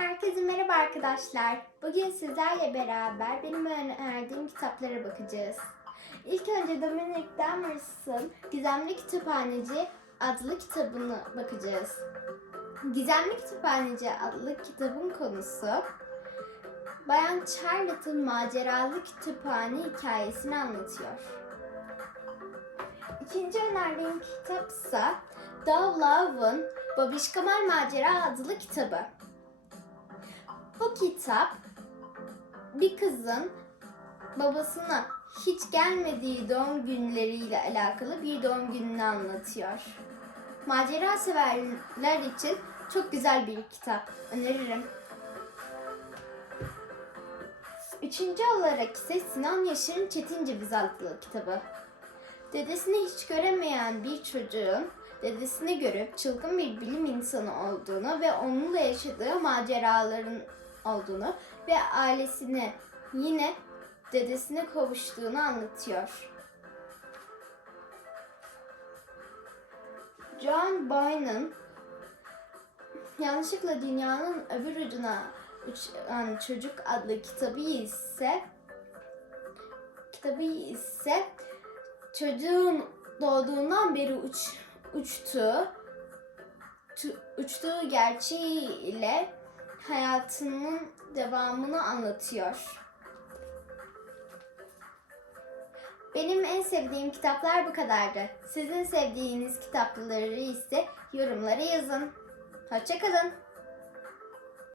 Herkese merhaba arkadaşlar. Bugün sizlerle beraber benim önerdiğim kitaplara bakacağız. İlk önce Dominic Damers'ın Gizemli Kütüphaneci adlı kitabını bakacağız. Gizemli Kütüphaneci adlı kitabın konusu Bayan Charlotte'ın maceralı kütüphane hikayesini anlatıyor. İkinci önerdiğim kitap ise Dove Love'ın Babişkamal Macera adlı kitabı. Bu kitap bir kızın babasına hiç gelmediği doğum günleriyle alakalı bir doğum gününü anlatıyor. Macera severler için çok güzel bir kitap. Öneririm. Üçüncü olarak ise Sinan Yaşar'ın Çetin Ceviz adlı kitabı. Dedesini hiç göremeyen bir çocuğun dedesini görüp çılgın bir bilim insanı olduğunu ve onunla yaşadığı maceraların olduğunu ve ailesini yine dedesine kavuştuğunu anlatıyor. John Boyne'ın yanlışlıkla dünyanın öbür ucuna uçan çocuk adlı kitabı ise kitabı ise çocuğun doğduğundan beri uç, uçtuğu tu- uçtuğu gerçeğiyle hayatının devamını anlatıyor. Benim en sevdiğim kitaplar bu kadardı. Sizin sevdiğiniz kitapları ise yorumlara yazın. Hoşçakalın.